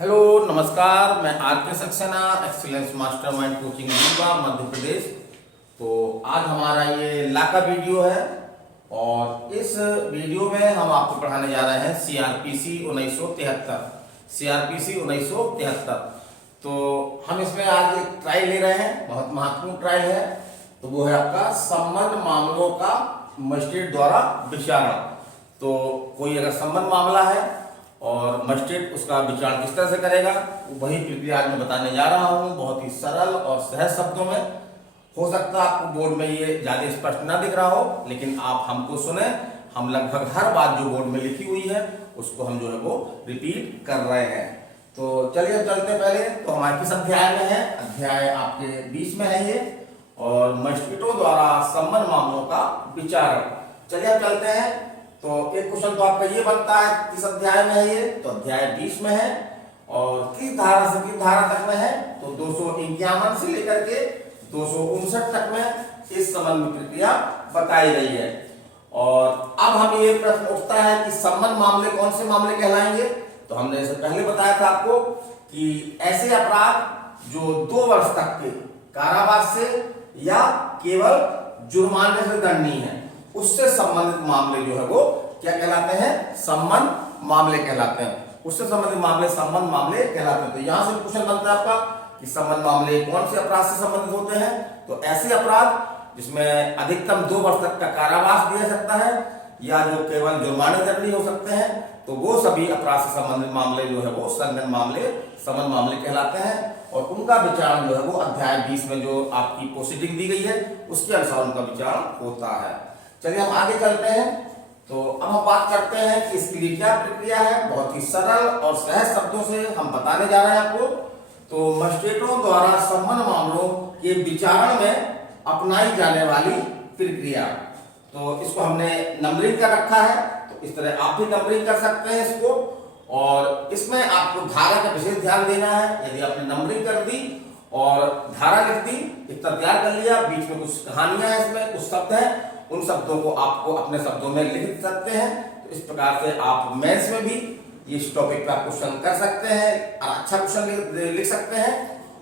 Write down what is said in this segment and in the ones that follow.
Hello नमस्कार, मैं R K Saxena Excellence Mastermind Coaching Rewa Madhya Pradesh. तो आज हमारा ये ला का वीडियो है और इस वीडियो में हम आपको पढ़ाने जा रहे हैं सीआरपीसी 1973। तो हम इसमें आज एक ट्रायल ले रहे हैं, बहुत महत्वपूर्ण ट्रायल है। तो वो है आपका संबंध मामलों का मजिस्ट्रेट द्वारा विचारण। तो कोई अगर संबंध मामला है और मजिस्ट्रेट उसका विचार किस तरह से करेगा, वही प्रक्रिया आज मैं बताने जा रहा हूँ, बहुत ही सरल और सहज शब्दों में। हो सकता है आपको बोर्ड में ये ज्यादा स्पष्ट ना दिख रहा हो, लेकिन आप हमको सुने। हम लगभग हर बात जो बोर्ड में लिखी हुई है उसको हम जो है वो रिपीट कर रहे हैं। तो चलिए चलते पहले। तो हमारे किस अध्याय में है? अध्याय आपके 20 में है ये, और मजिस्ट्रेटों द्वारा संबंध मामलों का विचारण। चलिए अब चलते हैं। तो एक क्वेश्चन तो आपका ये बनता है, किस अध्याय में है ये? तो अध्याय 20 में है, और किस धारा से किस धारा तक में है? तो 251 से लेकर के 259 तक में इस संबंध में प्रक्रिया बताई गई है। और अब हम ये प्रश्न उठता है कि संबंध मामले कौन से मामले कहलाएंगे? तो हमने इससे पहले बताया था आपको कि ऐसे अपराध जो 2 वर्ष तक के कारावास से या केवल जुर्माने से दंडनीय है, उससे संबंधित मामले जो है वो क्या कहलाते हैं? संबंध मामले कहलाते हैं। उससे संबंधित मामले संबंध मामले कहलाते हैं। तो यहां से क्वेश्चन बनता है आपका कि संबंध मामले कौन से अपराध से संबंधित होते हैं? तो ऐसे अपराध जिसमें अधिकतम 2 वर्ष तक का कारावास दिया सकता है या जो केवल जुर्माने दंडनीय हो सकते हैं, तो वो सभी अपराध से संबंधित मामले जो है वो संबंध मामले कहलाते हैं। और उनका विचारण जो है वो अध्याय 20 में जो आपकी प्रोसीडिंग दी गई है उसके अनुसार उनका विचारण होता है। चलिए हम आगे चलते हैं। तो अब हम बात करते हैं कि इसके लिए क्या प्रक्रिया है। बहुत ही सरल और सहज शब्दों से हम बताने जा रहे हैं आपको। तो मजिस्ट्रेटों द्वारा संबंध मामलों के विचारण में अपनाई जाने वाली प्रक्रिया, तो इसको हमने नंबरिंग कर रखा है। तो इस तरह आप भी नंबरिंग कर सकते हैं इसको, और इसमें आपको धारा का विशेष ध्यान देना है। यदि आपने नंबरिंग कर दी और धारा लिख दी, इतना तैयार कर लिया, बीच में कुछ कहानियां हैं, इसमें कुछ शब्द हैं, उन शब्दों को आपको अपने शब्दों में लिख सकते हैं। तो इस प्रकार से आप मेंस में भी इस टॉपिक पे आप क्वेश्चन कर सकते हैं और अच्छा क्वेश्चन लिख सकते हैं।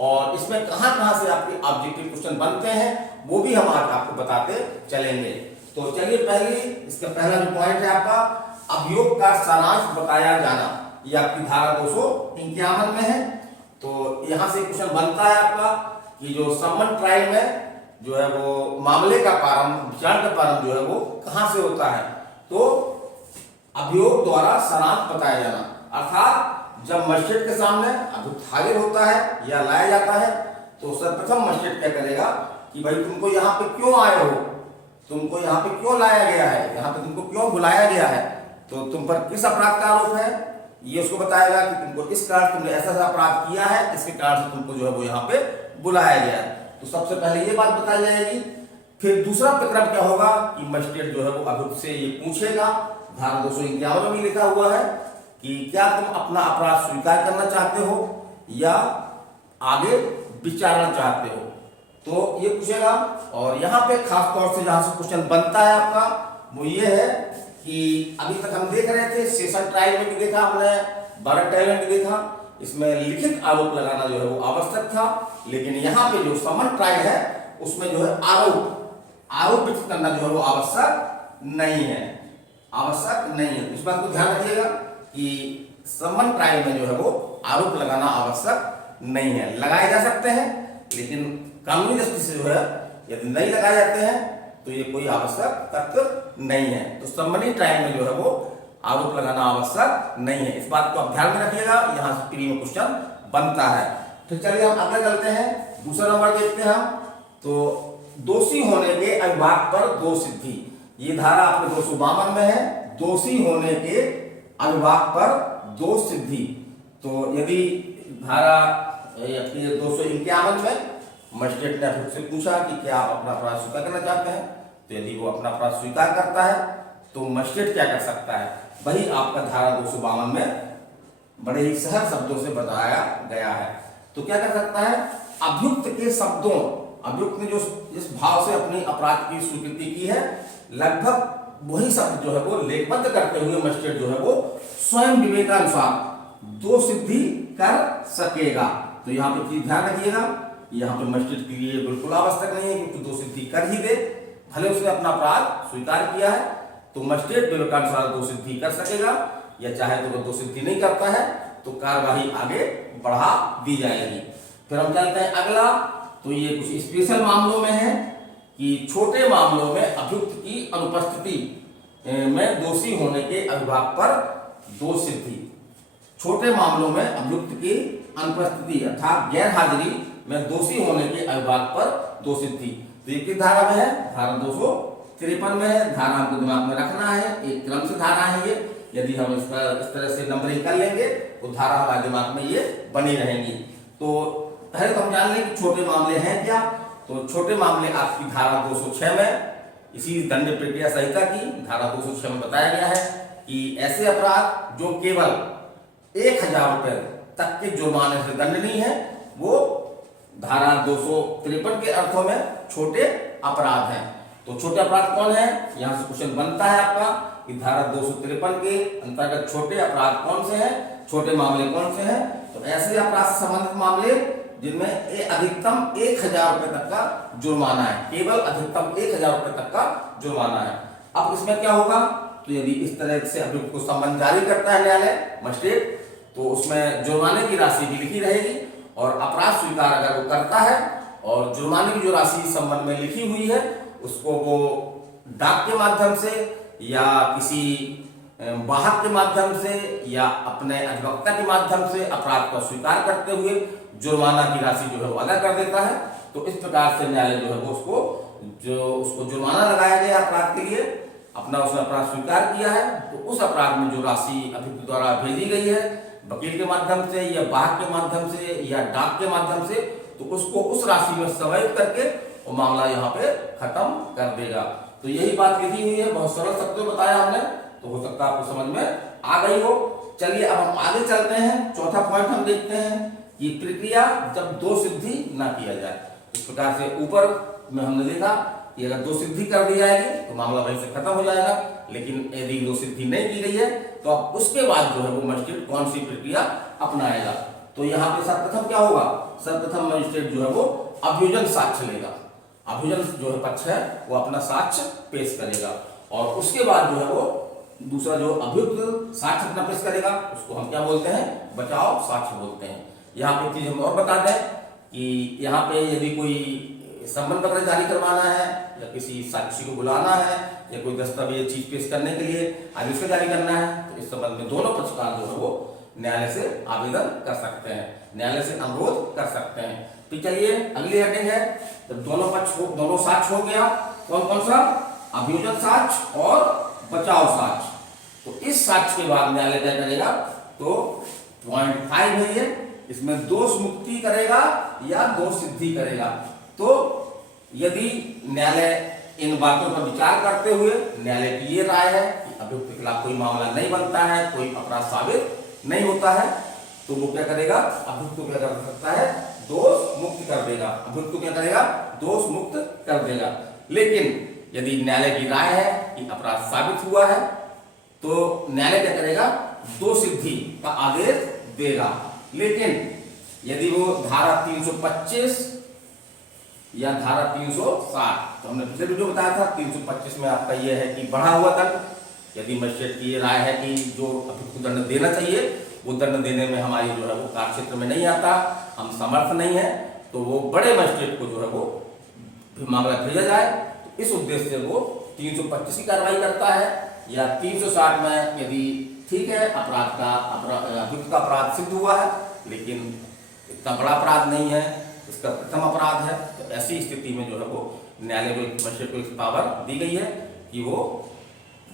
और इसमें कहां से आपके ऑब्जेक्टिव क्वेश्चन बनते हैं वो भी हम आज आपको बताते चलेंगे। तो चलिए इसका पहला जो पॉइंट है आपका, अभियोग का सारांश बताया जाना। ये आपकी धारा 251 में है। तो यहां से क्वेश्चन बनता है आपका कि जो संबंध ट्रायल में जो है वो मामले का प्रारंभ, विचार का प्रारंभ जो है वो कहां से होता है? तो अभियोग द्वारा सारांश बताया जाना, अर्थात जब मजिस्ट्रेट के सामने अभियुक्त हाजिर होता है या लाया जाता है, तो सर्वप्रथम मजिस्ट्रेट क्या करेगा कि भाई तुमको यहाँ पे क्यों आए हो, तुमको यहाँ पे क्यों लाया गया है, यहाँ पे तुमको क्यों बुलाया गया है, तो तुम पर किस अपराध का आरोप है, ये उसको बताएगा कि तुमको इस कारण तुमने ऐसा अपराध किया है, इसके कारण से तुमको जो है वो यहाँ पे बुलाया गया है। तो सबसे पहले ये बात बताई जाएगी। फिर दूसरा प्रक्रम क्या होगा कि मजिस्ट्रेट जो है वो अभियुक्त से ये पूछेगा, धारा 251 में भी लिखा हुआ है कि क्या तुम अपना अपराध स्वीकार करना चाहते हो या आगे विचारना चाहते हो, तो ये पूछेगा। और यहाँ पे खास तौर से जहां से क्वेश्चन बनता है आपका वो ये है कि अभी तक हम देख रहे थे सेशन ट्रायल में भी देखा हमने, 12 ट्रायल में भी देखा, इसमें लिखित आरोप लगाना जो है वो आवश्यक था। लेकिन यहाँ पे जो समन ट्रायल है उसमें जो है आरोप विकसित करना जो है वो आवश्यक नहीं है, इस बात को ध्यान रखिएगा कि समन ट्रायल में जो है वो आरोप लगाना आवश्यक नहीं है। लगाए जा सकते हैं लेकिन कानूनी दृष्टि से जो है यदि नहीं लगाए जाते हैं तो ये कोई आवश्यक तथ्य नहीं है। तो समनी ट्रायल में जो है वो आरोप लगाना आवश्यक नहीं है, इस बात को आप ध्यान में रखिएगा। यहाँ से प्री में क्वेश्चन बनता है। तो चलिए हम अगले चलते हैं, दूसरा नंबर देखते हैं हम। तो दोषी होने के अभिभाग पर दोष सिद्धि, ये धारा आपके 252 में है, दोषी होने के अभिभाग पर दोष सिद्धि। तो यदि धारा 251 में मजिस्ट्रेट ने आपसे पूछा कि क्या आप अपना अपराध स्वीकार करना चाहते हैं, तो यदि वो अपना अपराध स्वीकार करता है तो मजिस्ट्रेट क्या कर सकता है? वही आपका धारा 252 में बड़े ही सहज शब्दों से बताया गया है। तो क्या कर सकता है? अभियुक्त के शब्दों, अभियुक्त ने जो इस भाव से अपनी अपराध की स्वीकृति की है, लगभग वही शब्द जो है वो लेखबद्ध करते हुए मजिस्ट्रेट जो है वो स्वयं विवेकानुसार दोष सिद्धि कर सकेगा। तो यहाँ पे चीज ध्यान रखिएगा, यहाँ पे मजिस्ट्रेट के लिए बिल्कुल आवश्यक नहीं है क्योंकि दो सिद्धि कर ही दे, भले उसने अपना अपराध स्वीकार किया है तो मजिस्ट्रेट विवेकानुसार दो सिद्धि कर सकेगा, या चाहे तो दो सिद्धि नहीं करता है तो कार्यवाही आगे बढ़ा दी जाएगी। फिर हम चलते हैं अगला, तो ये कुछ स्पेशल मामलों में है कि छोटे मामलों में अभियुक्त की अनुपस्थिति में दोषी होने के अभिभाग पर दो सिद्धि। छोटे मामलों में अभियुक्त की अनुपस्थिति अर्थात गैर हाजिरी में दोषी होने के अभिभाग पर दो सिद्धि। तो ये किस धारा में है? धारा 253 में है। धारा हमको दिमाग में रखना है, एक क्रम से धारा है ये, यदि हम इस तरह से नंबरिंग कर लेंगे तो धारा हमारे दिमाग में ये बनी रहेंगी। तो पहले तो हम जान लें कि छोटे मामले हैं क्या। तो छोटे मामले आपकी धारा 206 में, इसी दंड प्रक्रिया संहिता की धारा 206 में बताया गया है कि ऐसे अपराध जो केवल 1000 रुपए तक के जुर्माने से दंडनीय है वो धारा 253 के अर्थों में छोटे अपराध हैं। तो छोटे अपराध कौन है? यहाँ से क्वेश्चन बनता है आपका कि धारा 253 के अंतर्गत छोटे अपराध कौन से हैं, छोटे मामले कौन से हैं। तो ऐसे अपराध से संबंधित मामले जिनमें अधिकतम 1000 रुपए तक का जुर्माना है, केवल अधिकतम 1000 रुपए तक का जुर्माना है। अब इसमें क्या होगा? तो यदि इस तरह से अभियुक्त को सम्मन जारी करता है न्यायालय मजिस्ट्रेट, तो उसमें जुर्माने की राशि भी लिखी रहेगी और अपराध स्वीकार अगर वो करता है और जुर्माने की जो राशि संबंध में लिखी हुई है उसको वो डाक के माध्यम से या किसी वाहक के माध्यम से या अपने अधिवक्ता के माध्यम से अपराध को स्वीकार करते हुए जुर्माना की राशि जो है वो अदा कर देता है। तो इस प्रकार से न्यायालय जो है वो उसको जुर्माना लगाया गया अपराध के लिए, अपना उसने अपराध स्वीकार किया है तो उस अपराध में जो राशि अभियुक्त द्वारा भेजी गई है वकील के माध्यम से या वाहक के माध्यम से या डाक के माध्यम से, तो उसको उस राशि में समाहित करके वो मामला यहाँ पे खत्म कर देगा। तो यही बात लिखी हुई है, बहुत सरल शब्दों में बताया हमने, तो हो सकता है आपको समझ में आ गई हो। चलिए अब हम आगे चलते हैं, चौथा पॉइंट हम देखते हैं कि प्रक्रिया जब दो सिद्धि ना किया जाए। इस प्रकार से ऊपर में हमने देखा कि अगर दो सिद्धि कर दी जाएगी तो मामला वहीं से खत्म हो जाएगा, लेकिन यदि दो सिद्धि नहीं की गई है तो अब उसके बाद जो है वो मजिस्ट्रेट कौन सी प्रक्रिया अपनाएगा। तो यहाँ पे सर्वप्रथम क्या होगा? सर्वप्रथम मजिस्ट्रेट जो है वो अभियोजन साक्ष्य लेगा, अभियोजन जो है पक्ष है वो अपना साक्ष्य पेश करेगा और उसके बाद जो है वो दूसरा जो अभियुक्त साक्ष्य अपना पेश करेगा उसको हम क्या बोलते हैं? बचाव साक्ष्य बोलते हैं। यहाँ पे चीज हम और बता दें कि यहाँ पे यदि कोई सम्मन पत्र जारी करवाना है या किसी साक्षी को बुलाना है या कोई दस्तावेज चीज पेश करने के लिए आदेश जारी करना है तो इस संबंध में दोनों पक्षकार जो है वो न्यायालय से आवेदन कर सकते हैं, न्यायालय से अनुरोध कर सकते हैं। तो चलिए अगली हेडिंग है, जब दोनों पक्ष दोनों साक्ष्य हो गया, कौन कौन सा? अभियोजन साक्ष्य और बचाव साक्ष्य। तो इस साक्ष्य के बाद न्यायालय क्या करेगा? तो पॉइंट 5 है ये, इसमें दोष मुक्ति करेगा या दोष सिद्धि करेगा। तो यदि न्यायालय इन बातों पर विचार करते हुए न्यायालय की ये राय है कि अभियुक्त के खिलाफ कोई मामला नहीं बनता है, कोई अपराध साबित नहीं होता है, तो वो क्या करेगा? अभियुक्त को क्या कर सकता है? दोष मुक्त कर देगा। अभियुक्त को क्या करेगा? दोष मुक्त कर देगा। लेकिन यदि न्यायालय की राय है कि अपराध साबित हुआ है तो न्यायालय क्या करेगा? दो सिद्धि का आदेश देगा। लेकिन यदि वो धारा 325 या धारा 360, तो हमने पिछले वीडियो बताया था 325 में आपका यह है कि बढ़ा हुआ दंड, यदि मजिस्ट्रेट की राय है कि जो अभियुक्त को दंड देना चाहिए वो दंड देने में हमारी जो है वो कार्य क्षेत्र में नहीं आता, हम समर्थ नहीं है, तो वो बड़े मजिस्ट्रेट को जो है वो मामला भेजा जाए। तो इस उद्देश्य से वो 325 की कार्रवाई करता है या 360 में यदि ठीक है अभियुक्त का अपराध सिद्ध हुआ है लेकिन इतना बड़ा अपराध नहीं है, इसका प्रथम अपराध है, तो ऐसी स्थिति में जो है वो न्यायालय को मजिस्ट्रेट को इस पावर दी गई है कि वो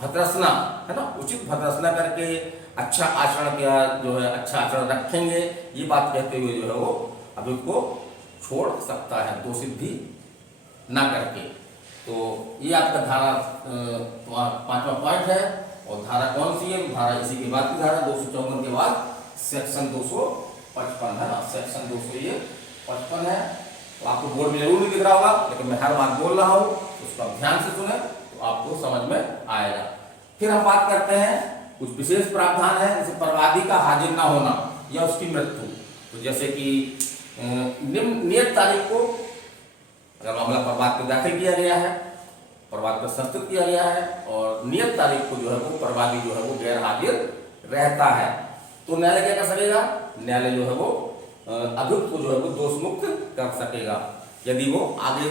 भद्रसना है ना, उचित भद्रसना करके अच्छा आचरण क्या जो है अच्छा आचरण रखेंगे, ये बात कहते हुए जो है वो अभियुक्त को छोड़ सकता है दो सिद्धि ना करके। तो ये आपका धारा 5वां पॉइंट है। और धारा कौन सी है? धारा इसी के बाद की धारा 254 के बाद सेक्शन 255 है ना, सेक्शन 255 है। तो आपको बोर्ड में जरूर नहीं दिख रहा होगा, लेकिन मैं हर बात बोल रहा हूँ, उसको ध्यान से सुने तो आपको समझ में आएगा। फिर हम बात करते हैं कुछ विशेष प्रावधान है, जैसे परवादी का हाजिर ना होना। या उसकी मृत्यु। तो जैसे कि नियत तारीख को अगर मामला प्रवाद पे दाखिल किया गया है, प्रवाद पर संस्तुत किया गया है और नियत तारीख को जो है वो प्रवादी जो है वो गैर हाजिर रहता है, तो न्यायालय क्या कर सकेगा? न्यायालय जो है वो अभियुक्त को जो है वो दोष मुक्त कर सकेगा यदि वो आगे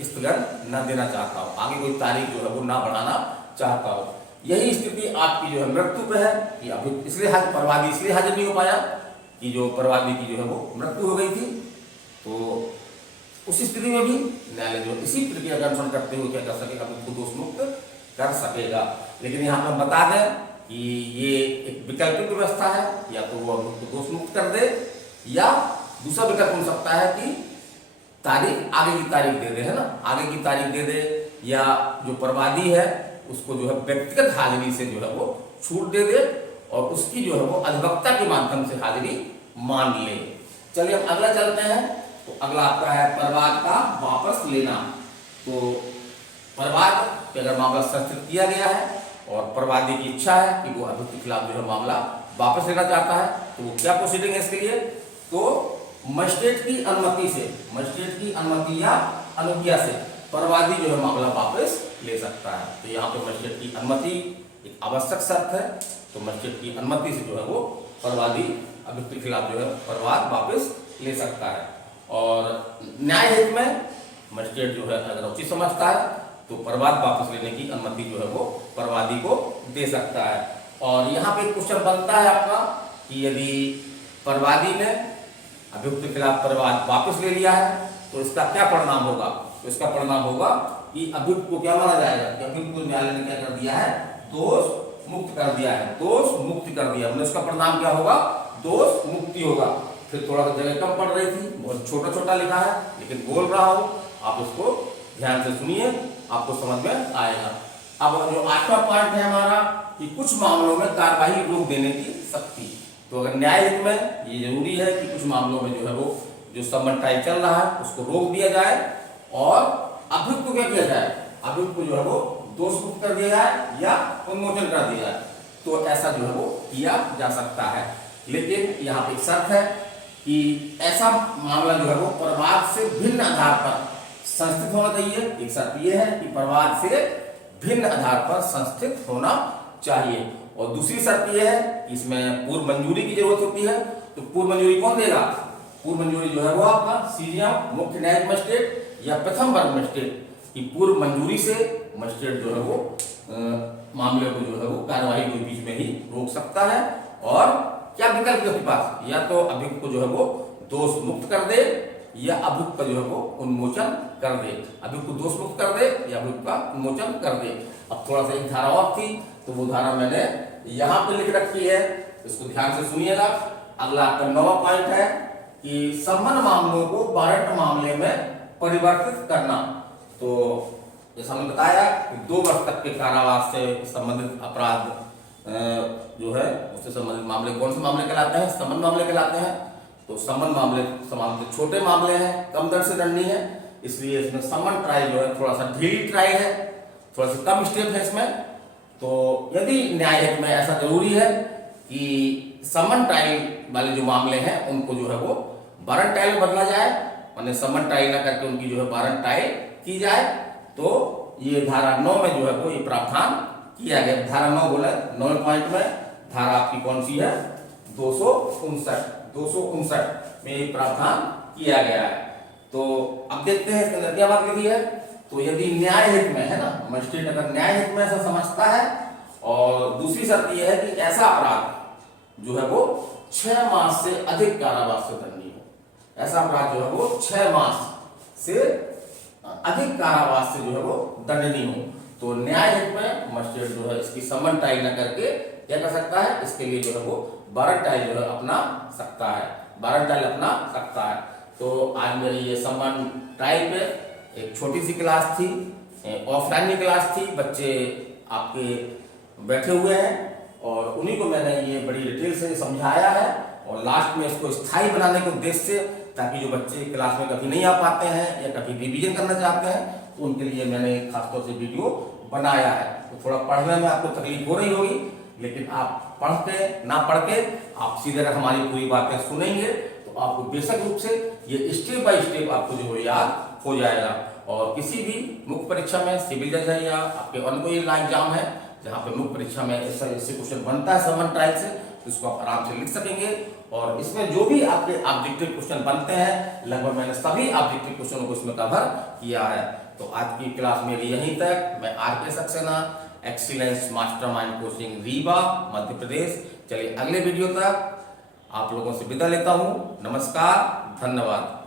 स्थगन न देना चाहता हो, आगे कोई तारीख जो है वो ना बढ़ाना चाहता हो। यही स्थिति आपकी जो है मृत्यु पे है कि अभियुक्त इसलिए प्रवादी इसलिए हाजिर नहीं हो पाया कि जो प्रवादी की जो है वो मृत्यु हो गई थी। तो उस स्थिति में भी न्यायालय जो इसी प्रक्रिया का अनुसरण करते हुए क्या कर सकेगा? अभियुक्त को दोष मुक्त कर सकेगा। लेकिन यहाँ पर बता दें कि ये एक वैकल्पिक व्यवस्था है, या तो वो अभियुक्त को दोष मुक्त कर दे या दूसरा विकल्प हो सकता है कि तारीख आगे की तारीख दे दे, है ना, आगे की तारीख दे दे, या जो प्रवादी है उसको जो है व्यक्तिगत हाजिरी से जो है वो छूट दे दे और उसकी जो है वो अधिवक्ता के माध्यम से हाजिरी मान ले। चलिए हम अगला चलते हैं। तो अगला आपका है प्रवाद का वापस लेना। तो प्रवाद पे अगर मामला संस्थित किया गया है और प्रवादी की इच्छा है कि वो अभियुक्त के खिलाफ जो है मामला वापस लेना चाहता है, तो वो क्या प्रोसीडिंग है इसके लिए? तो मजिस्ट्रेट की अनुमति से, मजिस्ट्रेट की अनुमति या अनुज्ञा से प्रवादी जो है मामला वापस ले सकता है। तो यहाँ पे मजिस्ट्रेट की अनुमति एक आवश्यक शर्त है। तो मजिस्ट्रेट की अनुमति से जो है वो प्रवादी अभियुक्त के खिलाफ जो है प्रवाद वापस ले सकता है। और न्याय हित में मजिस्ट्रेट जो है अगर उचित समझता है तो प्रवाद वापस लेने की अनुमति जो है वो प्रवादी को दे सकता है। और यहाँ पे क्वेश्चन बनता है आपका कि यदि प्रवादी ने अभियुक्त के खिलाफ प्रवाद वापस ले लिया है तो इसका क्या परिणाम होगा? तो इसका परिणाम होगा कि अभियुक्त को क्या माना जाएगा कि अभियुक्त को न्यायालय ने क्या कर दिया है? दोष मुक्त कर दिया है, दोष मुक्त कर दिया। मतलब इसका परिणाम क्या होगा? दोष मुक्ति होगा। फिर थोड़ा सा जगह कम पड़ रही थी, बहुत छोटा छोटा लिखा है लेकिन बोल रहा हूं, आप उसको ध्यान से सुनिए, आपको समझ में आएगा। अब जो 8वां पॉइंट है हमारा कि कुछ मामलों में कार्यवाही रोक देने की शक्ति। तो अगर न्याय हित में ये जरूरी है कि कुछ मामलों में जो है वो जो समन ट्रायल चल रहा है उसको रोक दिया जाए और अभियुक्त को क्या किया जाए? अभियुक्त को जो है वो दोष मुक्त कर दिया जाए या उन्मोचन कर दिया जाए। तो ऐसा जो है वो किया जा सकता है। लेकिन यहाँ पे एक शर्त है कि ऐसा मामला जो है वो प्रवाद से भिन्न आधार पर संस्थित होना चाहिए। एक शर्त ये है कि प्रवाद से भिन्न आधार पर संस्थित होना चाहिए। और दूसरी शर्त यह है कि इसमें पूर्व मंजूरी की जरूरत होती है। तो पूर्व मंजूरी कौन देगा? पूर्व मंजूरी जो है वो आपका सीजीएम, मुख्य न्यायिक मजिस्ट्रेट या प्रथम वर्ग मजिस्ट्रेट की पूर्व मंजूरी से मजिस्ट्रेट जो है वो मामले को जो है वो कार्यवाही के बीच में ही रोक सकता है। और क्या विकल्प है पास? या तो अभियुक्त को जो है वो दोष मुक्त कर दे या अभियुक्त का जो है वो उन्मोचन कर दे। अभियुक्त को दोष मुक्त कर दे या अभियुक्त का उन्मोचन कर दे। अब थोड़ा सा एक धारा और थी तो वो धारा मैंने यहाँ पे लिख रखी है, इसको ध्यान से सुनिएगा। अगला आपका 9वां पॉइंट है कि संबंध मामलों को वारंट मामले में परिवर्तित करना। तो जैसा हमने बताया कि 2 वर्ष तक के कारावास से संबंधित अपराध जो है उससे संबंधित मामले कौन से मामले कहलाते हैं? संबंध मामले कहलाते हैं। तो संबंध मामले समाप्त छोटे मामले हैं, कम दर से दंडनीय है, इसलिए इसमें संबंध ट्रायल जो है थोड़ा सा ढीली ट्रायल है, थोड़ा सा कम स्टेप है इसमें। तो यदि न्यायिक में ऐसा जरूरी है कि समन ट्रायल वाले जो मामले हैं उनको जो है वो वारंट ट्रायल में बदला जाए, माने समन ट्रायल ना करके उनकी जो है वारंट ट्रायल की जाए, तो ये धारा 9 में जो है वो ये प्रावधान किया गया। धारा 9 बोले 9वें पॉइंट में धारा आपकी कौन सी है? 259 में ये प्रावधान किया गया है। तो अब देखते हैं इसके अंदर क्या बात लिखी है। तो यदि न्याय हित में है ना, मजिस्ट्रेट अगर न्याय हित में ऐसा समझता है, और दूसरी शर्त यह है कि ऐसा अपराध जो है वो 6 मास से अधिक कारावास से दंडनीय हो। ऐसा अपराध जो है वो 6 मास से अधिक कारावास से जो है वो दंडनीय हो। तो न्याय हित में मजिस्ट्रेट जो है इसकी समन ट्रायल न करके क्या कर सकता है? इसके लिए जो है वो वारंट ट्रायल जो है अपना सकता है, वारंट ट्रायल अपना सकता है। तो आज मेरी ये समन ट्रायल पे एक छोटी सी क्लास थी, ऑफलाइन की क्लास थी, बच्चे आपके बैठे हुए हैं और उन्हीं को मैंने ये बड़ी डिटेल से समझाया है। और लास्ट में इसको स्थायी बनाने के उद्देश्य से, ताकि जो बच्चे क्लास में कभी नहीं आ पाते हैं या कभी रिवीजन करना चाहते हैं तो उनके लिए मैंने खासतौर से वीडियो बनाया है। तो थोड़ा पढ़ने में आपको तकलीफ हो रही होगी, लेकिन आप ना पढ़ के आप सीधे अगर हमारी पूरी बातें सुनेंगे तो आपको बेशक रूप से ये स्टेप बाय स्टेप आपको जो है याद हो जाएगा। और किसी भी मुख्य परीक्षा में सिविल जज है या आपके अन्य कोई एग्जाम है जहाँ पे मुख्य परीक्षा में ऐसे क्वेश्चन बनता है समन ट्रायल से, तो इसको आप आराम से लिख सकेंगे। और इसमें जो भी आपके ऑब्जेक्टिव क्वेश्चन बनते हैं लगभग मैंने सभी ऑब्जेक्टिव क्वेश्चनों को इसमें कवर किया है। तो आज की क्लास मेरी यहीं तक। मैं R K Saxena, Excellence Mastermind Coaching Rewa Madhya Pradesh. चलिए अगले वीडियो तक आप लोगों से विदा लेता हूँ। नमस्कार, धन्यवाद।